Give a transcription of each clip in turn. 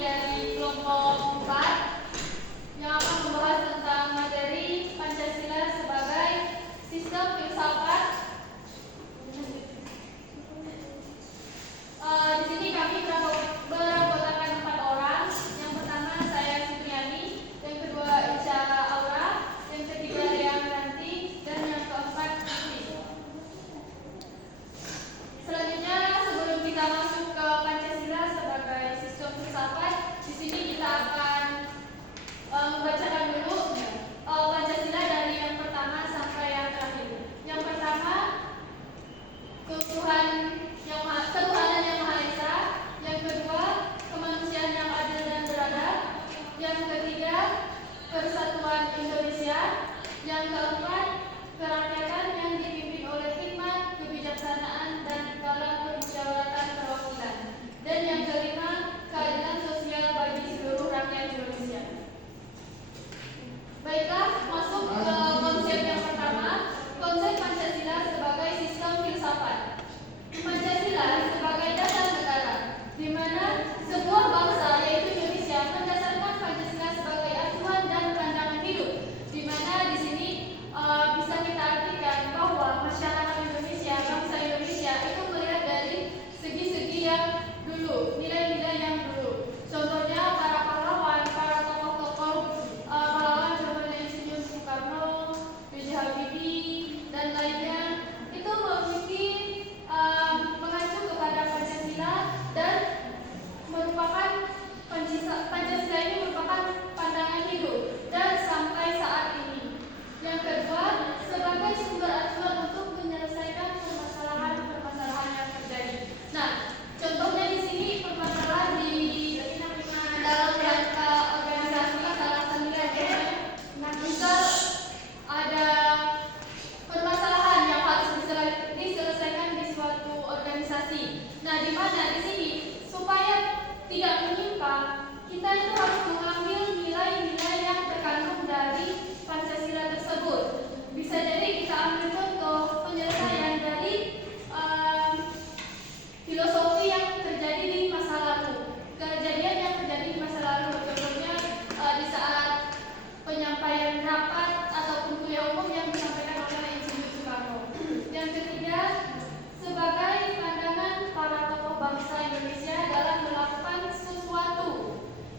dari kelompok 4 yang akan membahas tentang materi Pancasila sebagai sistem filsafat. Di sini kami beranggotakan 4 orang. Yang pertama saya Supriyani, yang kedua Ica Aura, yang ketiga Rian Ranti, dan yang keempat Putri. Selanjutnya, sebelum kita masuk ke Pancasila sebagai sistem filsafat, di sini kita akan membacakan dulu Pancasila dari yang pertama sampai yang terakhir. Yang pertama, ketuhanan yang Maha Esa. Yang kedua, kemanusiaan yang adil dan beradab. Yang ketiga, persatuan Indonesia. Yang keempat, kerakyatan yang dipimpin oleh hikmat, kebijaksanaan, dan dalam permusyawaratan perwakilan. Dan yang kelima, keadilan sosial bagi seluruh rakyat Indonesia. Baiklah, masuk ke konsep yang pertama, konsep Pancasila sebagai sistem filsafat. Pancasila sebagai dasar negara, di mana sebuah bangsa yaitu Indonesia mendasarkan Pancasila sebagai acuan dan pandangan hidup, di mana di sini bisa kita artikan bahwa masyarakat Indonesia, bangsa Indonesia itu melihat dari segi-segi yang dulu, nilai-nilai yang dulu. Contohnya para pahlawan, para tokoh-tokoh pahlawan contohnya Insinyur Soekarno, B.J. Habibie, dan lainnya itu memiliki mengacu kepada Pancasila dan merupakan Pancasila ini merupakan pandangan hidup dan sampai saat ini. Yang kedua, sebagai sumber acuan untuk menyelesaikan permasalahan yang terjadi. Nah, contohnya di sini permasalahan di dalam rangka organisasi salah satunya misal ada permasalahan yang harus diselesaikan di suatu organisasi. Nah, di mana di sini supaya tidak menyimpang, kita itu harus mengambil nilai-nilai yang terkandung dari Pancasila tersebut. Bisa jadi kita ambil contoh penyelesaian dari filosofi yang terjadi di masa lalu, kejadian yang terjadi di masa lalu. Contohnya di saat penyampaian rapat ataupun kuliah umum yang disampaikan oleh Insinyur Soekarno. Yang ketiga, sebagai pandangan para tokoh bangsa Indonesia dalam melakukan sesuatu,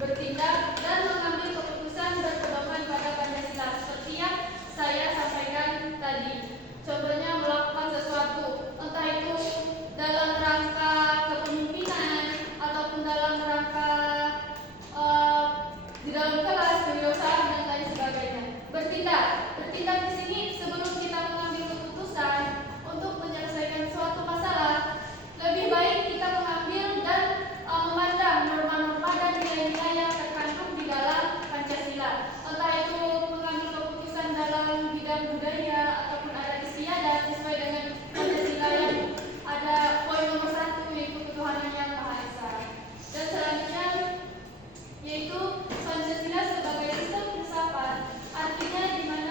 bertindak dan mengambil keputusan berpedoman pada Pancasila seperti yang saya sampaikan tadi. Contohnya melakukan sesuatu, entah itu dalam rangka kepemimpinan ataupun dalam rangka di dalam kelas, kewirausahaan dan lain sebagainya. Bertindak di sini sebelum kita mengambil keputusan untuk menyelesaikan suatu masalah, lebih baik kita mengambil dan memandang norma-norma dan nilai-nilai yang terkandung di dalam Pancasila. Entah itu mengambil keputusan dalam bidang budaya ataupun adat istiadat sesuai dengan Pancasila yang ada poin nomor 1 yaitu ketuhanan yang Maha Esa. Dan selanjutnya yaitu Pancasila sebagai sistem filsafat, artinya di mana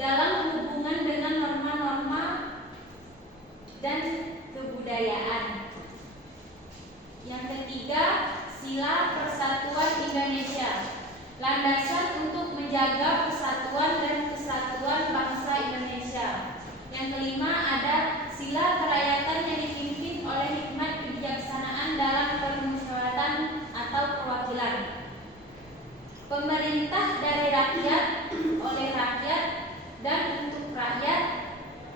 dalam hubungan dengan norma-norma dan kebudayaan. Yang ketiga, sila persatuan Indonesia, landasan untuk menjaga persatuan dan kesatuan bangsa Indonesia. Yang kelima, ada sila kerakyatan yang dipimpin oleh hikmat kebijaksanaan dalam permusyawaratan atau perwakilan. Pemerintah dari rakyat, oleh rakyat, dan untuk rakyat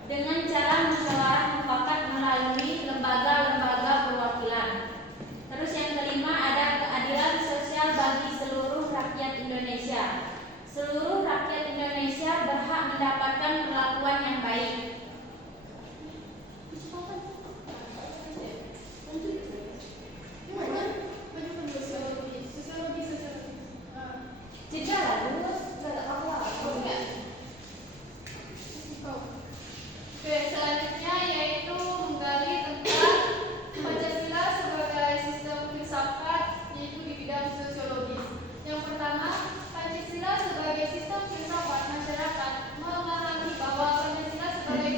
dengan cara musyawarah mufakat melalui lembaga-lembaga perwakilan. Terus yang kelima, ada keadilan sosial bagi seluruh rakyat Indonesia. Seluruh rakyat Indonesia berhak mendapatkan perlakuan yang baik. Jeda lah dulu, nggak apa-apa. Oke, selanjutnya yaitu menggali tentang Pancasila sebagai sistem filsafat, yaitu di bidang sosiologis. Yang pertama, Pancasila sebagai sistem filsafat masyarakat memahami bahwa Pancasila sebagai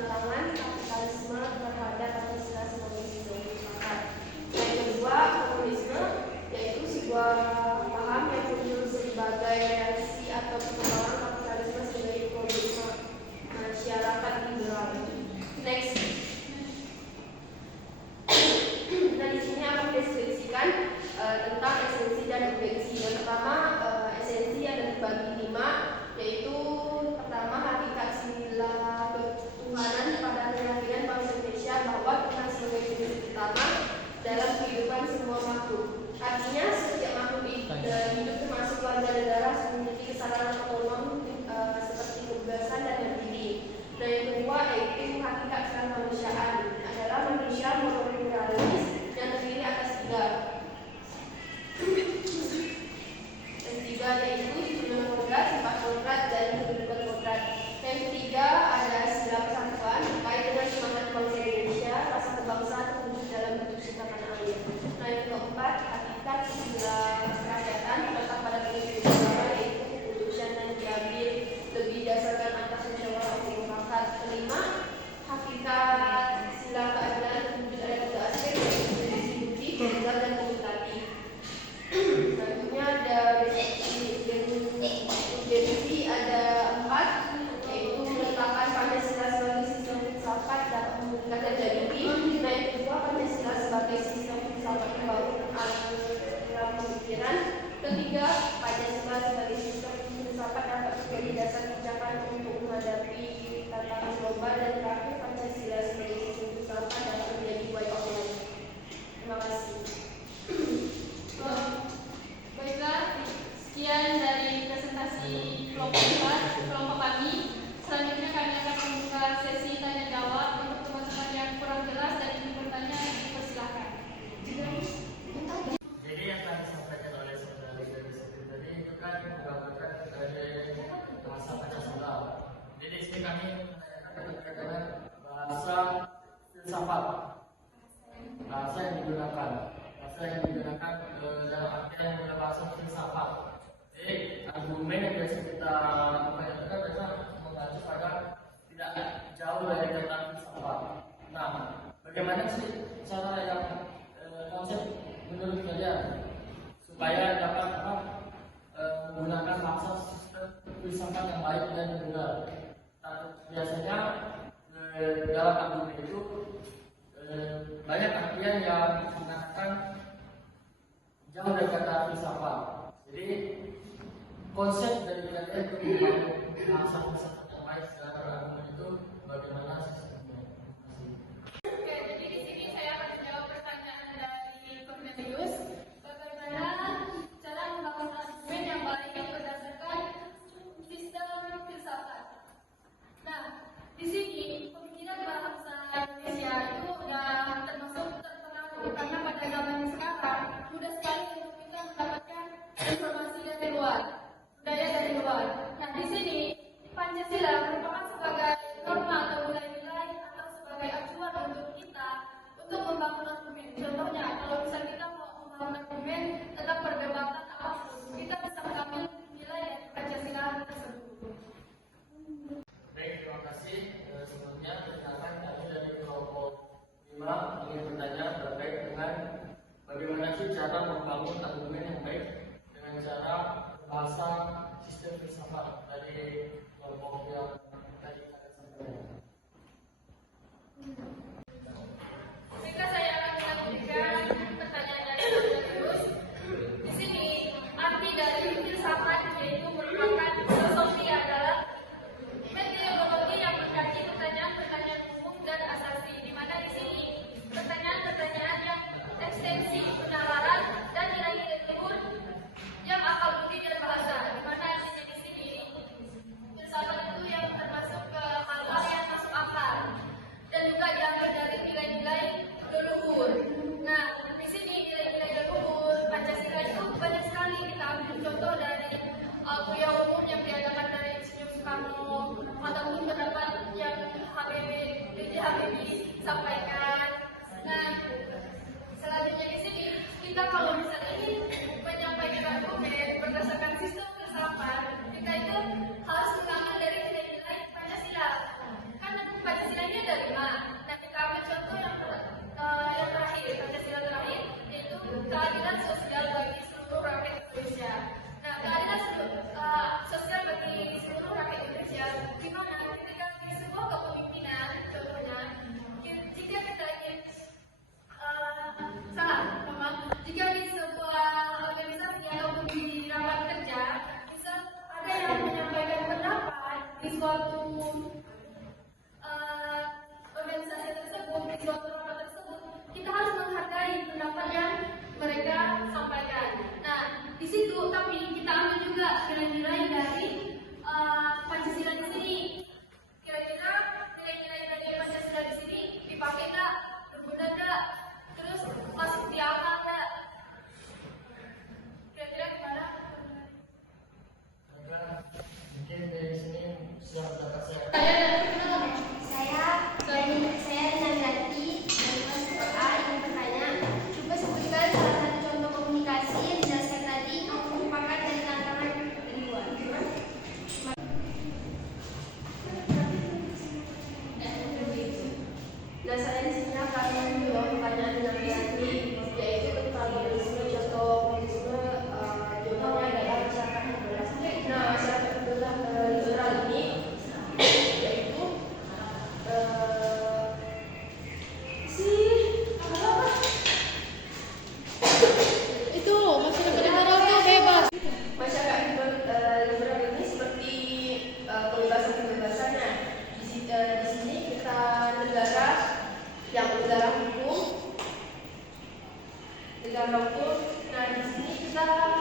tangan kapitalisme terhadap Pancasila sebagai sistem filsafat. Yang kedua, komunisme, yaitu sebuah paham yang muncul sebagai reaksi atau perkembangan kapitalisme sebagai komunisme masyarakat liberal. Next. Nah, di sini akan mendeskripsikan tentang esensi dan urgensi. Yang pertama, esensi ada dibagi 5, yaitu pertama hakikat sila ketuhanan pada keyakinan bangsa Indonesia bahwa Tuhan sebagai figur utama dalam kehidupan semua makhluk. Artinya setiap makhluk hidup termasuk warga negara memiliki kesadaran otonom seperti kebebasan dan berdiri. Dan yang kedua yaitu hakikat kemanusiaan adalah manusia monokulturalis yang terdiri atas 3. Yang 3 yaitu 7 kodrat, 4 kodrat, dan 7 kodrat. Yang ketiga ada sila persatuan terkait dengan semangat bangsa Indonesia, rasa kebangsaan terwujud dalam bentuk cinta tanah air. Nah, yang keempat hakikat sila kerakyatan terletak pada prinsip utama yaitu keputusan yang diambil lebih dasarkan atas musyawarah atau mufakat. Kelima, hakikat sila keadilan terwujud ada 3 aspek yaitu distributif, tunggal, dan komutatif. Selanjutnya ada definisi ada 4, yaitu meletakkan Pancasila sebagai sistem filsafat dapat membuka terjadi. Nah, yang kedua Pancasila sebagai sistem filsafat yang baru dalam pemikiran. Ketiga, Pancasila sebagai sistem filsafat dapat menjadi dasar kebijakan untuk menghadapi tantangan global. Dan terakhir, Pancasila sebagai sistem filsafat dapat menjadi way of life. Terima kasih. Baiklah, sekian dari presentasi kelompok kami. Selanjutnya kami akan membuka sesi tanya jawab untuk teman-teman yang kurang jelas dan ingin bertanya, dipersilakan. Jadi yang tadi disampaikan oleh saudara tadi itu kan menggambarkan dari bahasa Pancasila. Jadi di sini kami menanyakan bahasa filsafat, bahasa yang digunakan dalam artian yang bahasa filsafat. Jadi argumen yang biasa kita upayakan biasa mengacu pada tidak jauh dari kata filsafat. Nah, bagaimana sih cara yang konsep menurut kalian supaya dapat menggunakan bahasa sistem filsafat yang baik dan benar? Nah, biasanya dalam argumen itu banyak artian yang mengatakan jauh dari kata filsafat. Jadi konsep dari kalian untuk membangun bahasa filsafat yang baik dalam argumen itu bagaimana sistemnya? Oke, jadi di sini saya akan menjawab pertanyaan dari Cornelius. Bagaimana cara membangun argumen yang baik berdasarkan sistem filsafat? Nah, di sini pemikiran bangsa Indonesia itu sudah termasuk terpengaruh karena pada zaman sekarang mudah sekali untuk kita mendapatkan informasi dari luar, budaya dari luar. Nah, di sini Pancasila merupakan sebagai norma atau nilai-nilai atau sebagai acuan untuk kita untuk membangun argumen. Contohnya, kalau misalnya kita mau membangun argumen tentang perdebatan apapun, kita bisa mengambil nilai dari Pancasila tersebut. Baik, terima kasih. Sebelumnya perkenalkan kami dari kelompok 5 ingin bertanya terkait dengan bagaimana sih cara membangun argumen yang baik dengan cara bahasa sistem filsafat dari kelompok yang tadi kita sampaikan. Jika saya akan memberikan pertanyaan dari Cornelius, di sini arti dari filsafat yaitu merupakan filosofi adalah metodologi yang mengkaji pertanyaan-pertanyaan umum dan asasi, di mana di sini pertanyaan-pertanyaan yang ekstensi, penalaran, dan nilai-nilai luhur yang akal budi dan bahasa, di mana artinya di sini filsafat itu yang termasuk ke hal-hal yang masuk akal dan juga diambil dari nilai-nilai leluhur. Nah, di sini nilai-nilai leluhur Pancasila itu banyak sekali kita ambil contoh dari kuliah umum yang diadakan dari Insinyur Soekarno ataupun pendapat yang B.J. Habibie sampaikan. Nah, selanjutnya di sini kita kalau misalnya ingin menyampaikan argumen berdasarkan sistem filsafat, kita itu harus mengambil dari nilai-nilai Pancasila. Karena Pancasila negara hukum. Negara hukum. Nah, di sini kita